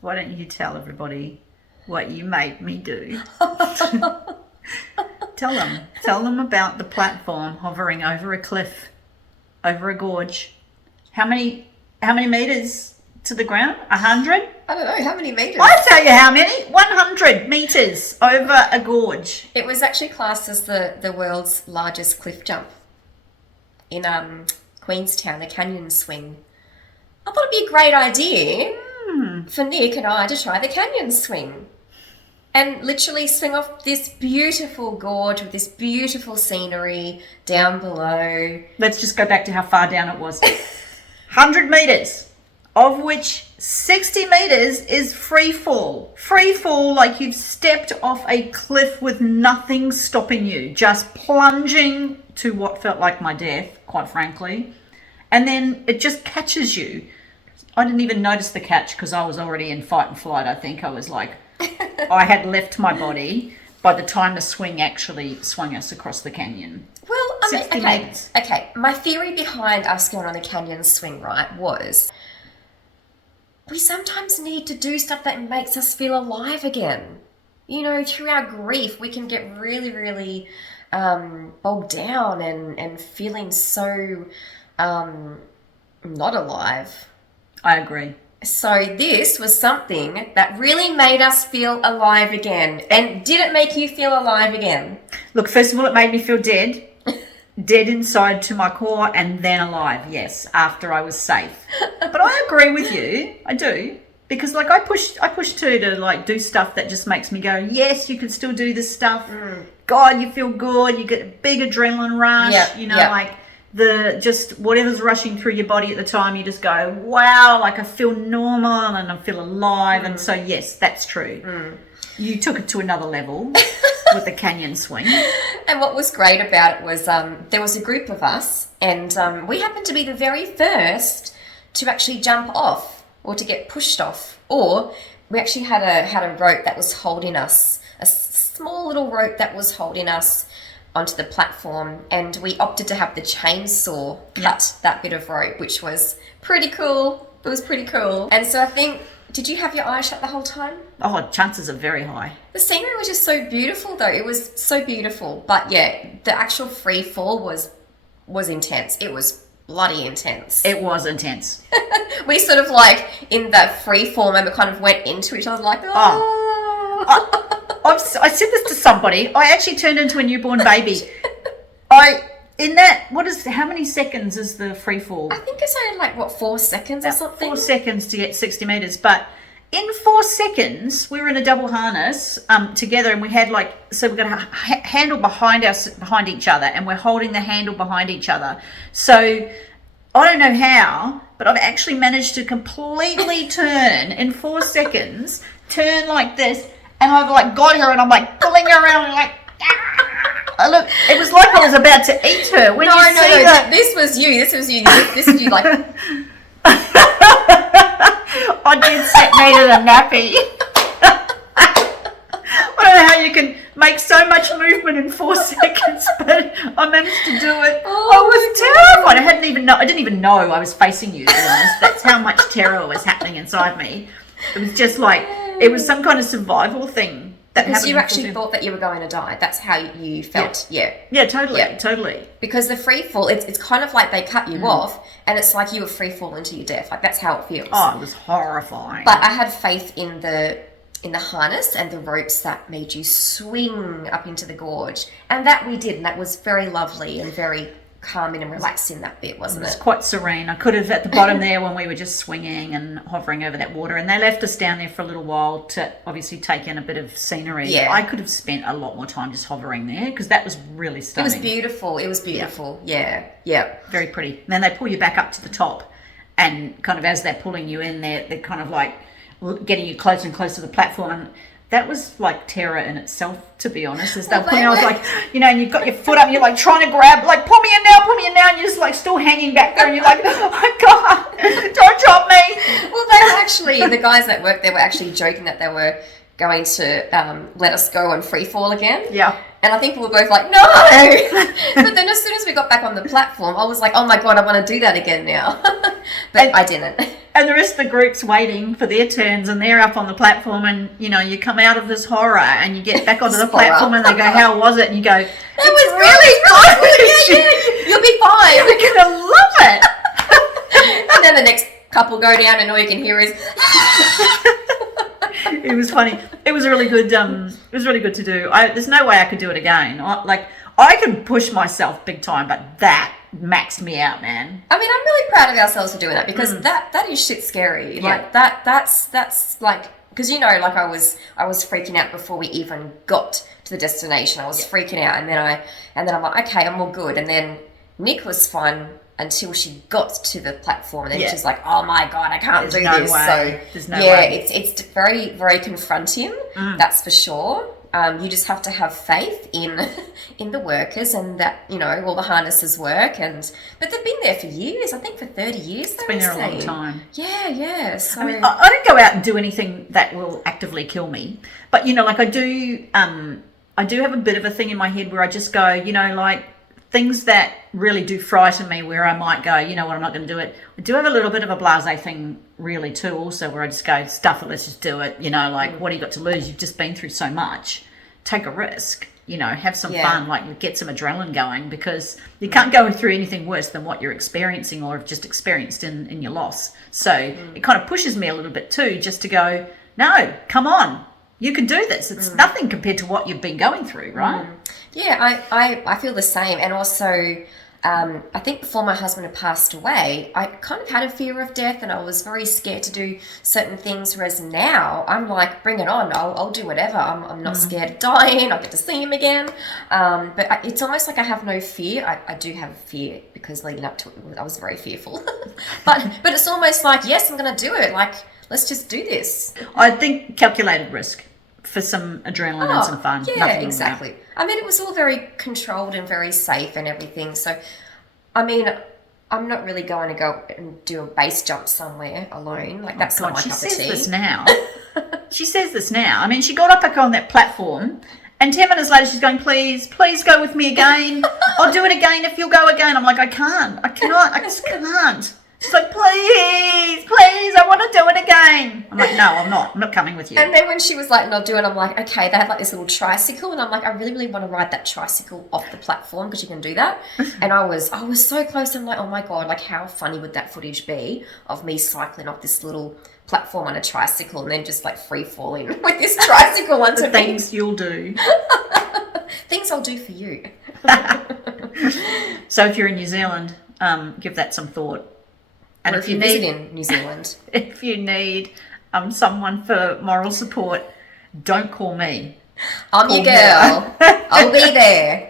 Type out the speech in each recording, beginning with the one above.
Why don't you tell everybody what you made me do? Tell them about the platform hovering over a cliff, over a gorge. How many meters to the ground? 100? I don't know, how many meters? I'll tell you how many. 100 meters over a gorge. It was actually classed as the world's largest cliff jump in Queenstown, the canyon swing. I thought it'd be a great idea for Nic and I to try the canyon swing and literally swing off this beautiful gorge with this beautiful scenery down below. Let's just go back to how far down it was. 100 meters, of which 60 meters is free fall. Free fall, like you've stepped off a cliff with nothing stopping you, just plunging to what felt like my death, quite frankly. And then it just catches you. I didn't even notice the catch because I was already in fight and flight. I think I was like, I had left my body by the time the swing actually swung us across the canyon. Well, I mean, 60 okay, meters. okay. My theory behind us going on a canyon swing, right, was we sometimes need to do stuff that makes us feel alive again. You know, through our grief, we can get really, really bogged down and feeling so not alive. I agree. So this was something that really made us feel alive again. And did it make you feel alive again? Look, first of all, it made me feel dead. Dead inside to my core, and then alive, yes, after I was safe. But I agree with you. I do. Because like I push too to like do stuff that just makes me go, yes, you can still do this stuff. God, you feel good. You get a big adrenaline rush. Like the just whatever's rushing through your body at the time, you just go, wow, like I feel normal and I feel alive. And so yes, that's true. You took it to another level with the canyon swing. And what was great about it was there was a group of us, and we happened to be the very first to actually jump off or to get pushed off. Or we actually had a rope that was holding us, a small little rope that was holding us onto the platform, and we opted to have the chainsaw cut that bit of rope, which was pretty cool. It was pretty cool. And so I think, did you have your eyes shut the whole time? Oh, chances are very high. The scenery was just so beautiful, though. It was so beautiful. But yeah, the actual free fall was intense. It was bloody intense. It was intense. We sort of like, in that free fall moment, kind of went into each other like, oh. I said this to somebody. I actually turned into a newborn baby. How many seconds is the free fall? I think it's only like, 4 seconds or something? 4 seconds to get 60 meters. But in 4 seconds, we were in a double harness together, and we had we've got a handle behind each other, and we're holding the handle behind each other. So I don't know how, but I've actually managed to completely turn in 4 seconds, turn like this, and I've like got her, and I'm like pulling her around, and like, look, it was like I was about to eat her. No, this was you. This was you like. I did set me to the nappy. I don't know how you can make so much movement in 4 seconds, but I managed to do it. I was terrified. I didn't even know I was facing you, to be honest. That's how much terror was happening inside me. It was just like, it was some kind of survival thing. Because you actually thought that you were going to die. That's how you felt. Yeah, totally. Because the free fall, it's kind of like they cut you off, and it's like you were free falling to your death. Like, that's how it feels. Oh, it was horrifying. But I had faith in the harness and the ropes that made you swing up into the gorge, and that we did, and that was very lovely and very calming and relaxing, that bit, wasn't it? It was quite serene. I could have, at the bottom there, when we were just swinging and hovering over that water, and they left us down there for a little while to obviously take in a bit of scenery. Yeah. I could have spent a lot more time just hovering there, because that was really stunning. It was beautiful. Yeah. Very pretty. And then they pull you back up to the top, and kind of as they're pulling you in, they're kind of like getting you closer and closer to the platform. And that was like terror in itself, to be honest. As they're pulling, I was like, and you've got your foot up, and you're like trying to grab, like, pull me in now, and you're just like still hanging back there, and you're like, oh my God, don't drop me. Well, they were actually, the guys that worked there were actually joking that they were going to let us go on freefall again. Yeah. And I think we were both like, no! But then as soon as we got back on the platform, I was like, oh my God, I want to do that again now. But I didn't. And the rest of the group's waiting for their turns, and they're up on the platform, and, you know, you come out of this horror and you get back onto the platform and they go, how was it? And you go, it was really good. Yeah, you'll be fine. You're going to love it. And then the next couple go down and all you can hear is... It was funny. It was really good. It was really good to do. There's no way I could do it again. I can push myself big time, but that maxed me out, man. I mean, I'm really proud of ourselves for doing that, because that is shit scary. Yeah. Like that's like, because you know, like I was freaking out before we even got to the destination. I was freaking out, and then I'm like, okay, I'm all good. And then Nic was fine until she got to the platform, and then she's like, "Oh my God, I can't do this." Way. So there's no way. It's very, very confronting. That's for sure. You just have to have faith in the workers, and that, you know, all the harnesses work. But they've been there for years. I think for 30 years. It's been there a long time. Yeah. So I mean, I don't go out and do anything that will actively kill me, but you know, like I do have a bit of a thing in my head where I just go, you know, like, things that really do frighten me, where I might go, you know what, I'm not going to do it. I do have a little bit of a blasé thing really too also, where I just go, stuff it, let's just do it. You know, like, what do you got to lose? You've just been through so much. Take a risk, you know, have some fun, like get some adrenaline going, because you can't go through anything worse than what you're experiencing or have just experienced in your loss. So it kind of pushes me a little bit too, just to go, no, come on. You can do this. It's nothing compared to what you've been going through, right? Yeah, I feel the same. And also, I think before my husband had passed away, I kind of had a fear of death, and I was very scared to do certain things. Whereas now, I'm like, bring it on. I'll do whatever. I'm not scared of dying. I'll get to see him again. But it's almost like I have no fear. I do have fear, because leading up to it, I was very fearful. but it's almost like, yes, I'm going to do it. Like, let's just do this. I think calculated risk for some adrenaline and some fun. Yeah, exactly. I mean, it was all very controlled and very safe and everything. So, I mean, I'm not really going to go and do a base jump somewhere alone. Like, that's not my cup of tea. She says this now. She says this now. I mean, she got up back on that platform, and 10 minutes later she's going, please go with me again. I'll do it again if you'll go again. I'm like, I cannot. I just can't. She's like, please, I want to do it again. I'm like, no, I'm not coming with you. And then when she was like, no, do it, I'm like, okay, they had like this little tricycle, and I'm like, I really, really want to ride that tricycle off the platform, because you can do that. And I was so close. I'm like, oh my God, like, how funny would that footage be of me cycling off this little platform on a tricycle and then just like free falling with this tricycle onto me. Things you'll do. Things I'll do for you. So if you're in New Zealand, give that some thought. And or if you visit in New Zealand. If you need someone for moral support, don't call me. I'm your girl. I'll be there.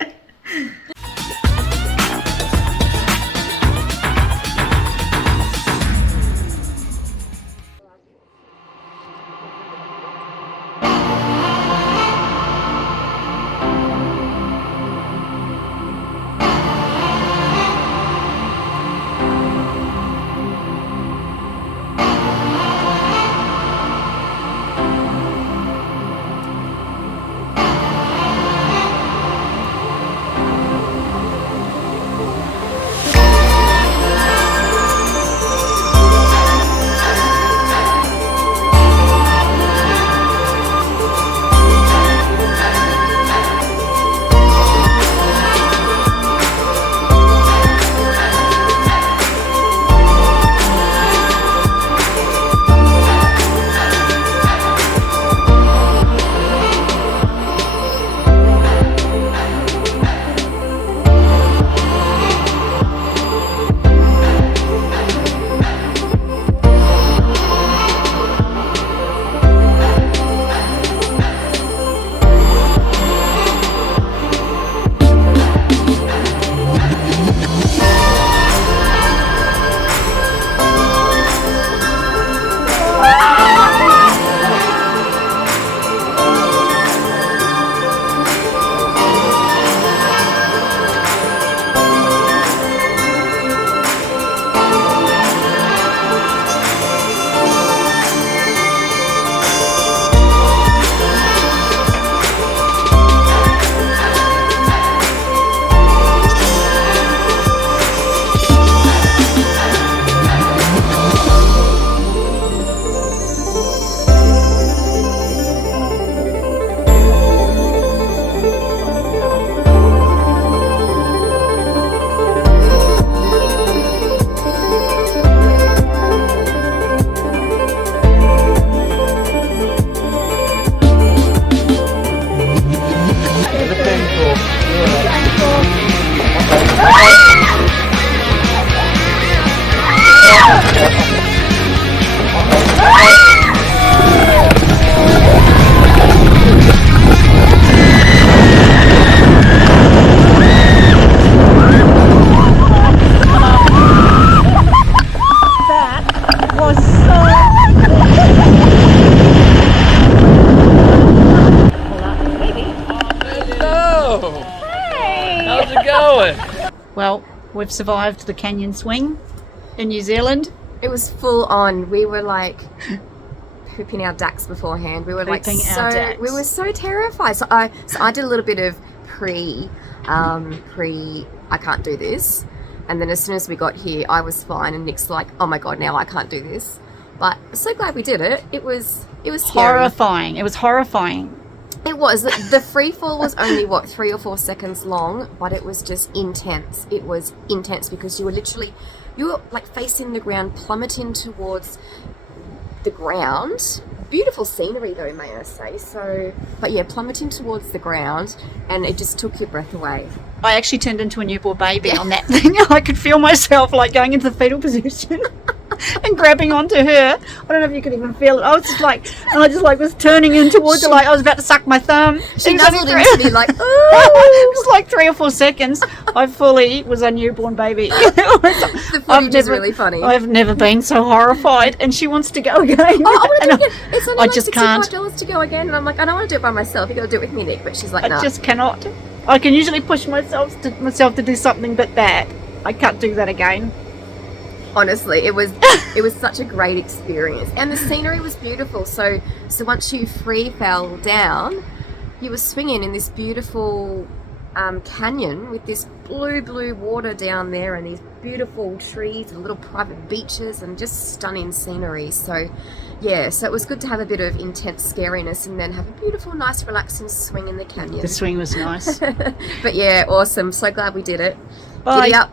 we've survived the canyon swing in New Zealand. It was full on. We were like pooping our dacks beforehand. We were we were so terrified. So I did a little bit of pre I can't do this. And then as soon as we got here, I was fine, and Nick's like, oh my God, now I can't do this. But so glad we did it. It was scary. Horrifying. It was horrifying. It was. The free fall was only, 3 or 4 seconds long, but it was just intense. It was intense because you were like facing the ground, plummeting towards the ground. Beautiful scenery though, may I say. So, but yeah, plummeting towards the ground, and it just took your breath away. I actually turned into a newborn baby on that thing. I could feel myself like going into the fetal position and grabbing onto her. I don't know if you could even feel it. I was just like, and I just like was turning in towards her, like I was about to suck my thumb. She nuzzled into me like, ooh. It was like 3 or 4 seconds. I fully was a newborn baby. The footage is really funny. I've never been so horrified, and she wants to go again. Oh, I want to do it again. It's only like just can't. $65 to go again, and I'm like, I don't want to do it by myself. You got to do it with me, Nick. But she's like, no. I just cannot. I can usually push myself to do something, but that I can't do that again. Honestly, it was such a great experience, and the scenery was beautiful. So once you free fell down, you were swinging in this beautiful canyon with this blue water down there, and these beautiful trees and little private beaches and just stunning scenery. So yeah, so it was good to have a bit of intense scariness and then have a beautiful, nice, relaxing swing in the canyon. The swing was nice. But yeah, awesome. So glad we did it. Bye. Giddy up.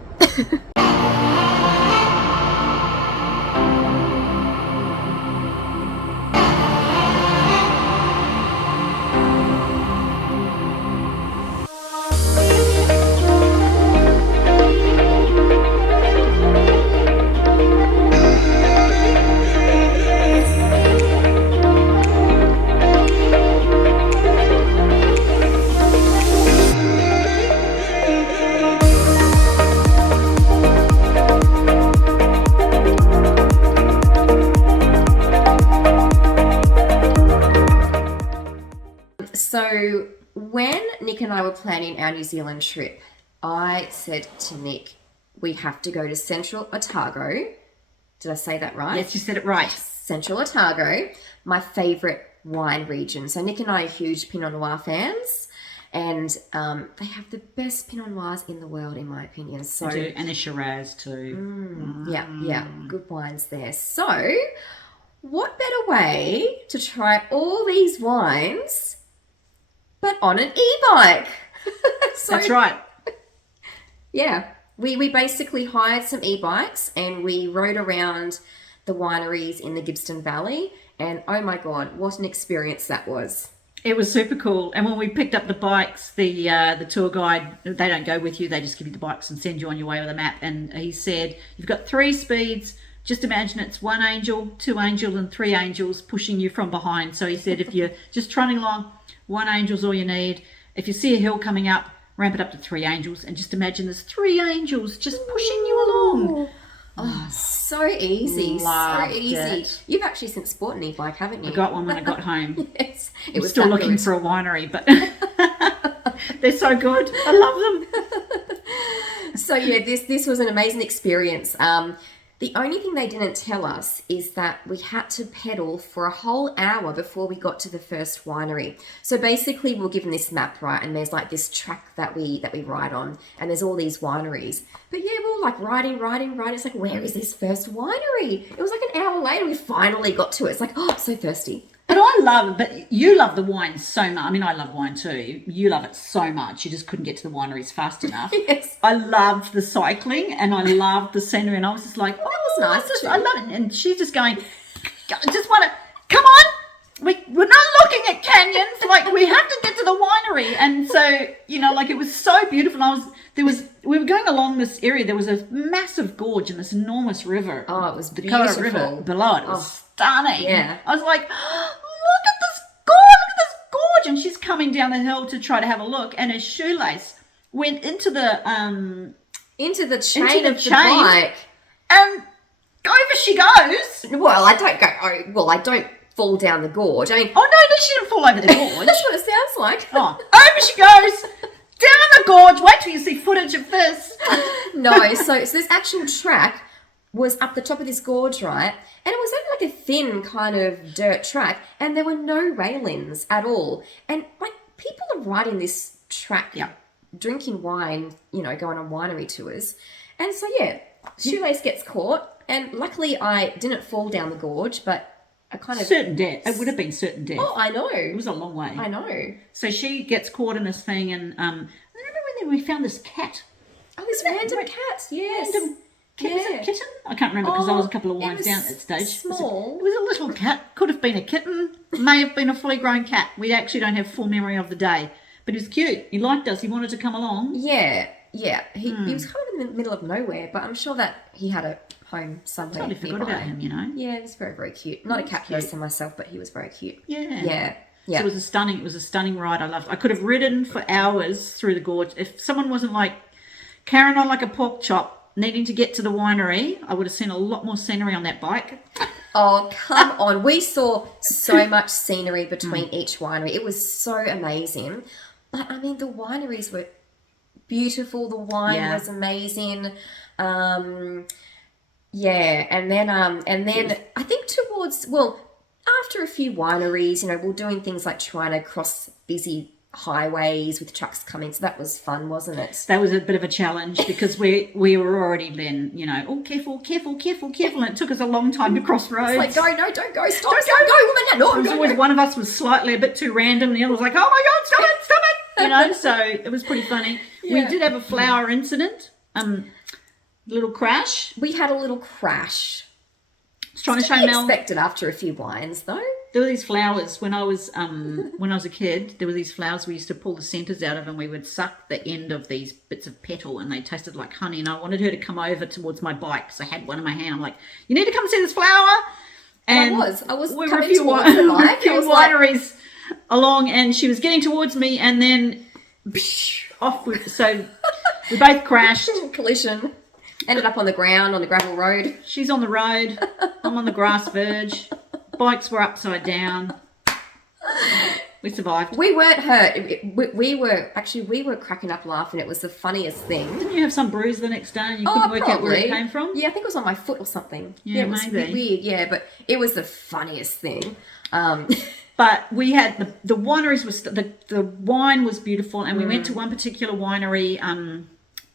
So when Nick and I were planning our New Zealand trip, I said to Nick, we have to go to Central Otago. Did I say that right? Yes, you said it right. Central Otago, my favourite wine region. So Nick and I are huge Pinot Noir fans, and they have the best Pinot Noirs in the world, in my opinion. So they do, and the Shiraz too. Yeah, good wines there. So what better way to try all these wines but on an e-bike? That's right. Yeah, we basically hired some e-bikes and we rode around the wineries in the Gibbston Valley, and oh my God, what an experience that was. It was super cool. And when we picked up the bikes, the tour guide, they don't go with you, they just give you the bikes and send you on your way with a map. And he said, you've got 3 speeds. Just imagine it's 1 angel, 2 angel, and 3 angels pushing you from behind. So he said, if you're just trotting along, 1 angel's all you need. If you see a hill coming up, ramp it up to 3 angels, and just imagine there's 3 angels just pushing you along. Oh, so easy. Loved so easy. it. You've actually since bought an e-bike, haven't you? I got one when I got home. Yes. I'm still looking for a winery, but they're so good. I love them. So yeah, this was an amazing experience. The only thing they didn't tell us is that we had to pedal for a whole hour before we got to the first winery. So basically we're given this map, right, and there's like this track that we ride on, and there's all these wineries. But yeah, we were like riding. It's like, where is this first winery? It was like an hour later we finally got to it. It's like, oh, I'm so thirsty. But you love the wine so much. I mean, I love wine too. You love it so much. You just couldn't get to the wineries fast enough. Yes. I loved the cycling and I loved the scenery, and I was just like, oh, that was nice too. I love it. And she's just going, I just want to, come on. We're not looking at canyons. Like, we have to get to the winery. And so, you know, like, it was so beautiful. We were going along this area. There was a massive gorge and this enormous river. Oh, it was the beautiful. Dakota River below it. It was stunning. Yeah. I was like, look at this gorge. And she's coming down the hill to try to have a look. And her shoelace went into the chain of the bike. And over she goes. Well, I don't fall down the gorge. I mean, oh no, she didn't fall over the gorge. That's what it sounds like. Oh, over she goes, the gorge. Wait till you see footage of this. No, so this actual track was up the top of this gorge, right? And it was only like a thin kind of dirt track, and there were no railings at all. And like people are riding this track, drinking wine, you know, going on winery tours. And so yeah, shoelace gets caught, and luckily I didn't fall down the gorge, but I kind of certain death. It would have been certain death. Oh, I know. It was a long way. I know. So she gets caught in this thing, and I remember when we found this cat. Oh, this random cat. Yes. Random cat. Was it a kitten? I can't remember because I was a couple of wines down at that stage. Small. It was a little cat. Could have been a kitten. May have been a fully grown cat. We actually don't have full memory of the day, but he was cute. He liked us. He wanted to come along. Yeah. He was kind of in the middle of nowhere, but I'm sure that he had a home somewhere. Totally forgot about him, you know. Yeah, he was very, very cute. Not a cat person myself, but he was very cute. Yeah. Yeah. So it was a stunning ride. I loved it. I could have ridden for hours through the gorge. If someone wasn't like carrying on like a pork chop, needing to get to the winery, I would have seen a lot more scenery on that bike. Oh, come on. We saw so much scenery between each winery. It was so amazing. But I mean, the wineries were beautiful. The wine was amazing. And then I think after a few wineries, you know, we're doing things like trying to cross busy highways with trucks coming. So that was fun, wasn't it? That was a bit of a challenge because we were already then, you know, oh, careful. And it took us a long time to cross roads. It's like, no, don't go, stop, go, woman. No, it was always one of us was slightly a bit too random. The other was like, oh my God, stop it. You know, so it was pretty funny. Yeah. We did have a flower incident, little crash. We had a little crash. I was trying to show Mel. Expected after a few wines, though. There were these flowers when I was a kid. There were these flowers we used to pull the centers out of, and we would suck the end of these bits of petal, and they tasted like honey. And I wanted her to come over towards my bike because I had one in my hand. I'm like, "You need to come see this flower." And I was we coming were a few towards the bike. wineries along, and she was getting towards me, and then off. So we both crashed. Collision. Ended up on the ground on the gravel road. She's on the road. I'm on the grass verge. Bikes were upside down. We survived. We weren't hurt. We were cracking up laughing. It was the funniest thing. Didn't you have some bruise the next day and you couldn't work out where it came from? Yeah, I think it was on my foot or something. Yeah, it was maybe. Weird, yeah, but it was the funniest thing. But we had the wineries was the wine was beautiful, and we went to one particular winery.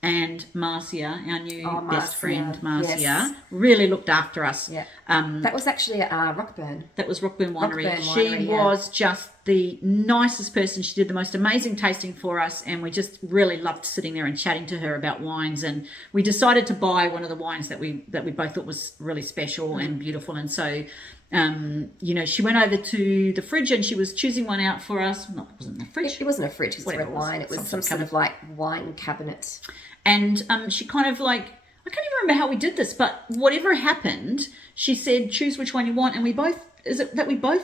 And Marcia, our new best friend, Marcia, really looked after us. Yeah. That was actually at Rockburn. That was Rockburn Winery. Rockburn she Winery, was just the nicest person. She did the most amazing tasting for us, and we just really loved sitting there and chatting to her about wines. And we decided to buy one of the wines that we both thought was really special and beautiful. And so, you know, she went over to the fridge and she was choosing one out for us. No, it wasn't a fridge. It wasn't a fridge. It was red wine. It was some sort of like wine cabinet. And she kind of like, I can't even remember how we did this, but whatever happened, she said, choose which one you want. And we both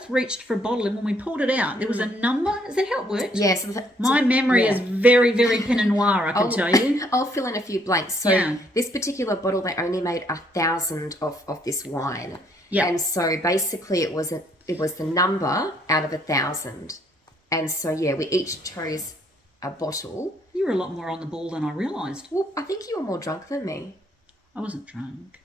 reached for a bottle, and when we pulled it out, there was a number. Is that how it worked? Yes. My memory is very, very Pinot Noir, I can tell you. I'll fill in a few blanks. So this particular bottle, they only made 1,000 of this wine. Yeah. And so basically it was the number out of 1,000. And so, yeah, we each chose a bottle. You were a lot more on the ball than I realised. Well, I think you were more drunk than me. I wasn't drunk.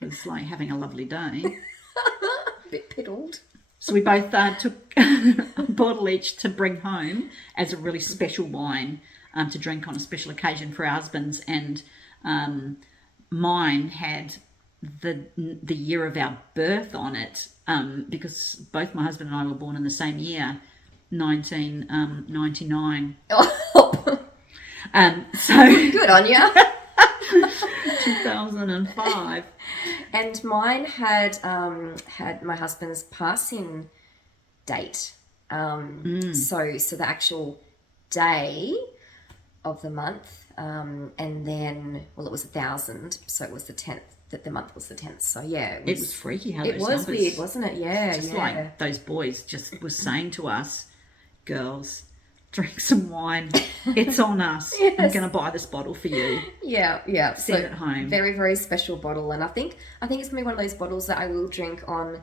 It was like having a lovely day. A bit piddled. So we both took a bottle each to bring home as a really special wine to drink on a special occasion for our husbands. And mine had the year of our birth on it because both my husband and I were born in the same year, 1999. So good on you. 2005. And mine had my husband's passing date. So the actual day of the month, and then it was 1,000, so it was the 10th. That the month was the 10th. So yeah, it was freaky how it those was numbers, weird, wasn't it? Yeah, just like those boys just were saying to us, girls, drink some wine. It's on us. Yes. I'm going to buy this bottle for you. Yeah. Send it home. Very, very special bottle, and I think it's going to be one of those bottles that I will drink on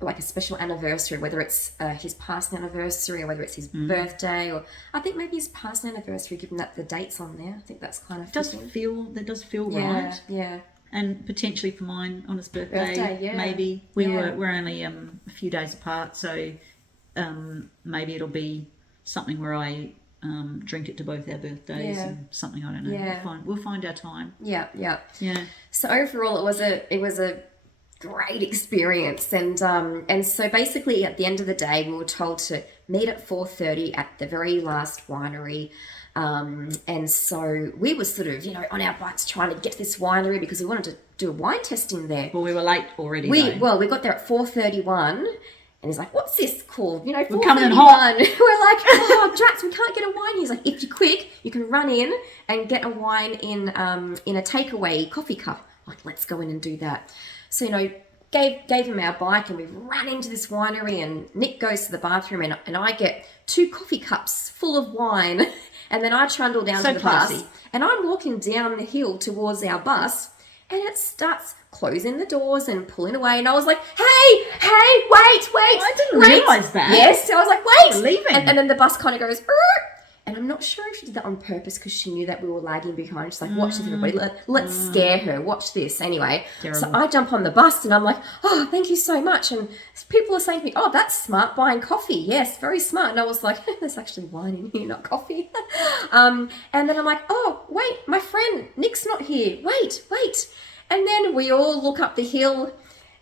like a special anniversary, whether it's his passing anniversary or whether it's his birthday, or I think maybe his passing anniversary, given that the date's on there. I think that's kind of that does feel yeah, right. Yeah. And potentially for mine on his birthday, maybe we're only a few days apart, so maybe it'll be something where I drink it to both our birthdays and something, I don't know. Yeah. We'll find our time. Yeah. Yeah. So overall, it was a great experience, and so basically at the end of the day, we were told to meet at 4:30 at the very last winery. And so we were sort of, on our bikes trying to get to this winery because we wanted to do a wine tasting there. Well, we were late already. We got there at 4:31. And he's like, what's this called? 4:31. We're coming in hot. We're like, oh, Drax, we can't get a wine. He's like, if you're quick, you can run in and get a wine in a takeaway coffee cup. I'm like, let's go in and do that. So, gave him our bike, and we ran into this winery, and Nic goes to the bathroom, and I get 2 coffee cups full of wine, and then I trundle down to the bus, and I'm walking down the hill towards our bus, and it starts closing the doors and pulling away, and I was like, hey, wait. I didn't realise that. Yes, I was like, wait. We're leaving. And then the bus kind of goes, and I'm not sure if she did that on purpose because she knew that we were lagging behind. She's like, watch this, everybody. Let's scare her. Watch this. Anyway, Terrible. So I jump on the bus and I'm like, oh, thank you so much. And people are saying to me, oh, that's smart, buying coffee. Yes, very smart. And I was like, there's actually wine in here, not coffee. And then I'm like, oh, wait, my friend Nic's not here. Wait. And then we all look up the hill,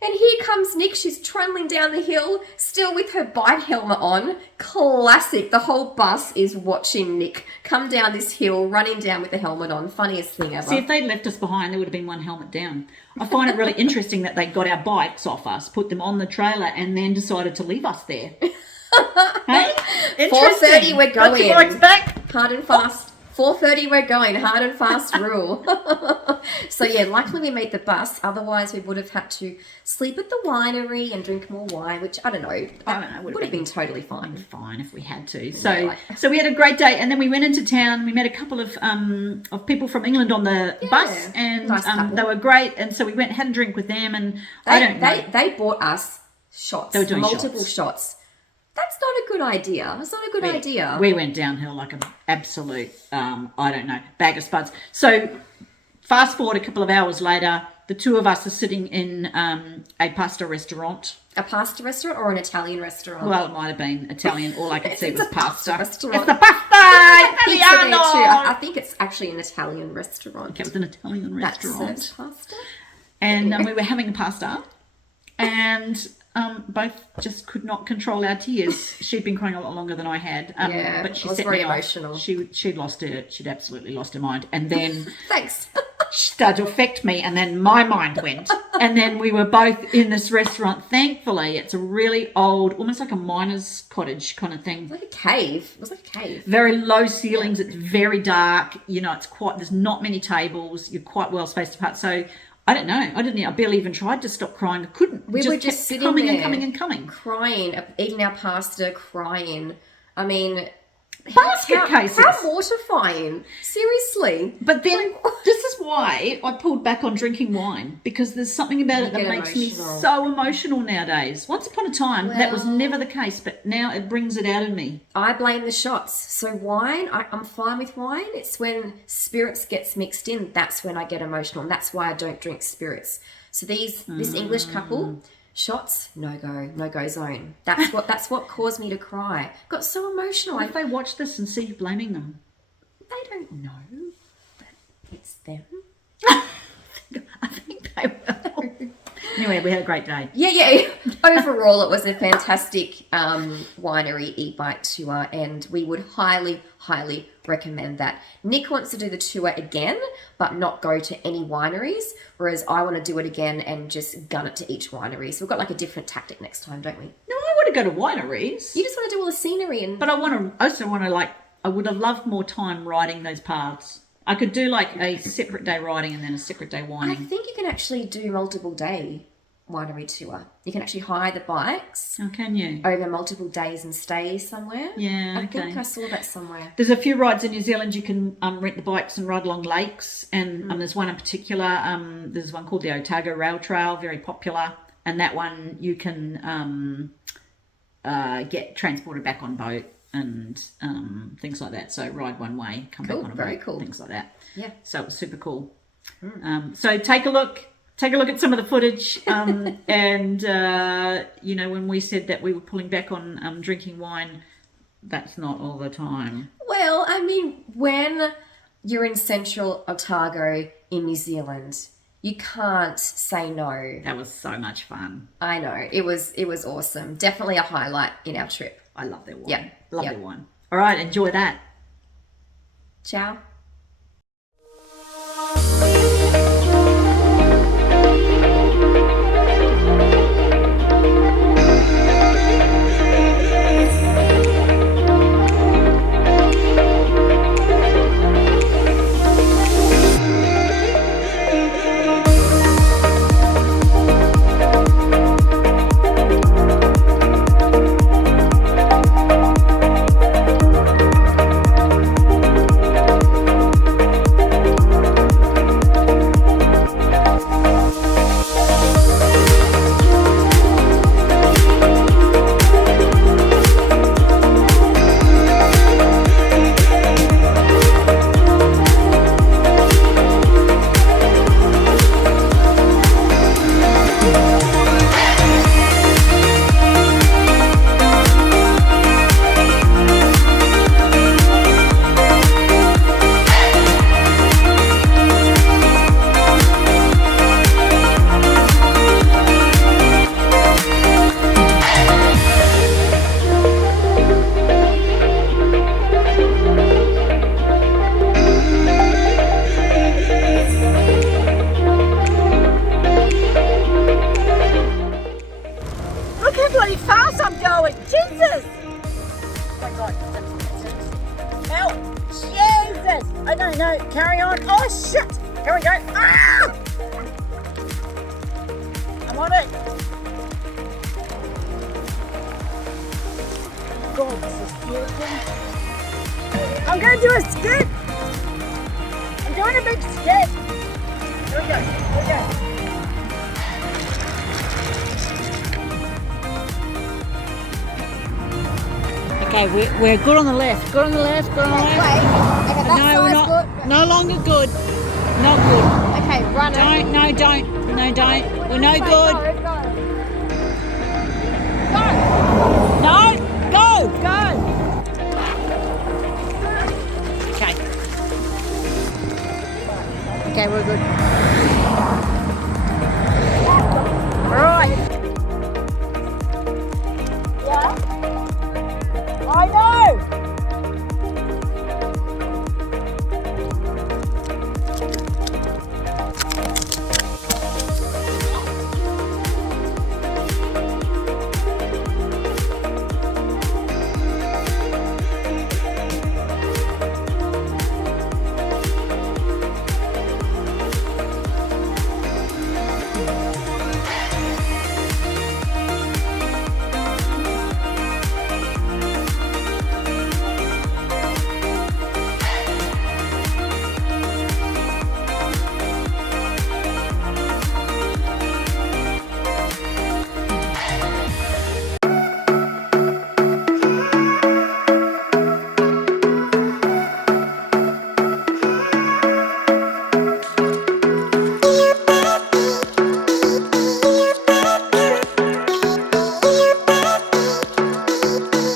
and here comes Nic. She's trundling down the hill, still with her bike helmet on. Classic. The whole bus is watching Nic come down this hill, running down with the helmet on. Funniest thing ever. See, if they'd left us behind, there would have been one helmet down. I find it really interesting that they got our bikes off us, put them on the trailer, and then decided to leave us there. Hey? 4:30, we're Got your going. bikes back. Hard and fast. 4:30, we're going. Hard and fast rule. So, yeah, luckily we made the bus. Otherwise, we would have had to sleep at the winery and drink more wine, which, I don't know. Would have been totally fine. Fine if we had to. So we had a great day, and then we went into town. We met a couple of people from England on the bus, and nice couple. they were great. And so we went and had a drink with them, and they bought us shots. They were doing multiple shots. That's not a good idea. It's not a good idea. We went downhill like an absolute, bag of spuds. So fast forward a couple of hours later, the two of us are sitting in a pasta restaurant. A pasta restaurant or an Italian restaurant? Well, it might have been Italian. All I could see was pasta. Restaurant. It's the pasta! Pizza there too. I think it's actually an Italian restaurant. Okay, it was an Italian restaurant. That serves pasta? And we were having a pasta, and both just could not control our tears. She'd been crying a lot longer than I had. But she was set very me emotional. Off. She'd absolutely lost her mind. And then Thanks. she started to affect me, and then my mind went. And then we were both in this restaurant. Thankfully, it's a really old, almost like a miner's cottage kind of thing. Like a cave. It was like a cave. Very low ceilings. It's very dark. It's quite, there's not many tables. You're quite well spaced apart. So I don't know. I barely even tried to stop crying. I couldn't. We were just sitting coming there, and coming and coming. crying, eating our pasta, crying. I mean, Basket cases. How mortifying. Seriously. But then this is why I pulled back on drinking wine, because there's something about it that makes me so emotional nowadays. Once upon a time, that was never the case, but now it brings it out in me. I blame the shots. So wine, I'm fine with wine. It's when spirits gets mixed in, that's when I get emotional. And that's why I don't drink spirits. So this English couple, shots, no go zone. That's what caused me to cry. Got so emotional. If they watch this and see you blaming them, they don't know that it's them. I think they will. Anyway, we had a great day. Yeah. Overall, it was a fantastic winery e-bike tour, and we would highly recommend that. Nic wants to do the tour again, but not go to any wineries, whereas I want to do it again and just gun it to each winery. So we've got like a different tactic next time, don't we? No, I want to go to wineries. You just want to do all the scenery and... But I would have loved more time riding those paths. I could do like a separate day riding and then a separate day I wining. think you can actually do multiple day winery tour. You can actually hire the bikes. Oh, can you? Over multiple days and stay somewhere. Yeah, I think I saw that somewhere. There's a few rides in New Zealand. You can rent the bikes and ride along lakes, and there's one in particular. There's one called the Otago Rail Trail, very popular. and that one you can get transported back on boat and things like that. So ride one way, come back on a boat, cool. things like that. Yeah. So it was super cool. So take a look at some of the footage, and you know, when we said that we were pulling back on drinking wine, that's not all the time. Well, I mean, when you're in Central Otago in New Zealand, you can't say no. That was so much fun. I know. It was awesome. Definitely a highlight in our trip. I love their wine. Yeah. Love their wine. All right, enjoy that. Ciao. No, carry on. Oh, shit. Here we go. Ah! I'm on it. God, this is beautiful. I'm going to do a skip. I'm doing a big skip. Here we go. Here we go. Okay, we're good on the left. Good on the left. Good on the left. Okay, that No, we're side's not. good. No longer good. Not good. Okay, run it. No, don't. No, don't. We're no good. No, go. Go. Okay. Okay, we're good.